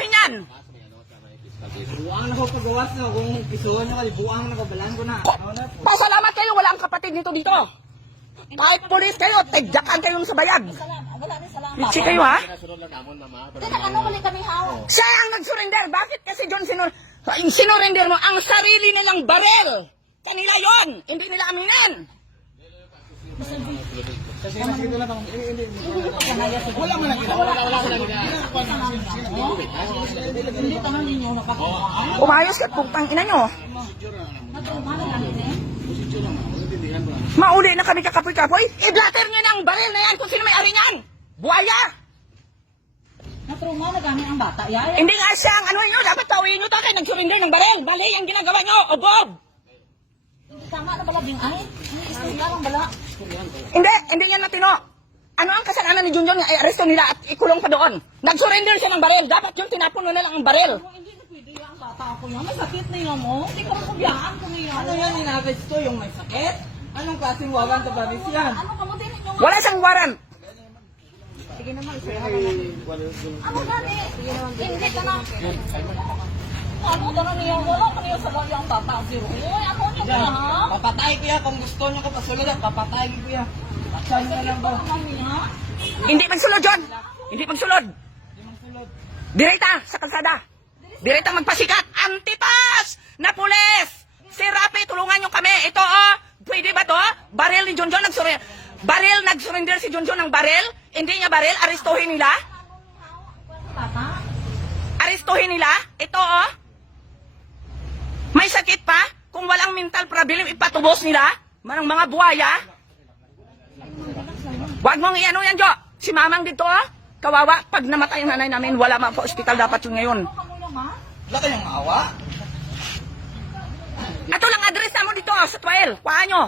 anuhin yan? Buang na ko pagawas na kung isuon nyo kayo, buang na ko, balan ko na. Pasalamat kayo, wala ang kapatid nito dito. Kahit polis kayo, tigyakan kayo sa bayad. Wala rin salamat. Mitsi kayo ha? Ano wala kami hawak? Siya ang nag-surrender. Bakit kasi John sinurrender mo ang sarili nilang barel? Kanila yon, hindi nila aminin. Wala mo na Hindi tanong ninyo nakakuha. Umayos ka putang ina nyo. Natrumano lang din eh. Mauli na kami kakapoy-kapoy. I-blatter nyo ng barel na yan kung sino may ari niyan. Buhaya. Natrumano kami ang bata. Yaya. Hindi nga siya ang ano nyo. Dapat tawin nyo tayo nag-surrender ng barel. Mali ang ginagawa nyo. O Bob. Tama na bala din ay. Istorya lang bala. Hindi niya natino. Ano ang kasalanan ni Junjun nga i-aresto nila at ikulong pa doon? Nag-surrender siya ng barel. Dapat yung tinapon na lang ang barel. Hindi na pwede ang bata ako yan. May sakit na yun mo. Hindi ko makabiyaan ko niya. Ano yan, inabits ko yung may sakit? Anong klaseng wawan to baris yan? Ano ka mo din ninyo? Wala siyang warrant. Sige naman. Ano gani? Hindi ka na. Ano ka na niya? Wala ka niya sa lagi ang bata. Zero. Uy, ako niya ka ha? Papatay ko yan, kung gusto nyo ko pasulod, papatay ko yan. Patay na lang ba? Ano niya? Hindi magsulod, John. Hindi magsulod. Direta sa kalsada. Direta magpasikat. Antipas na pulis. Si Rapi, tulungan nyo kami. Ito, oh. Pwede ba to? Baril ni Junjun nag-surrender. Baril nag-surrender si Junjun ng baril. Hindi niya baril. Arestuhin nila. Bata? Arestuhin nila. Ito, oh. May sakit pa. Kung walang mental problem, ipatubos nila. Manang mga buhaya. Huwag mong i-ano yan, Jo. Si Mamang dito, oh. Kawawa. Pag namatay ang nanay namin, wala ma pa ospital dapat yun ngayon. Ano ka mo naman? Wala kayong maawa? Ato lang address mo dito, oh, sa 12. Kuhaan nyo.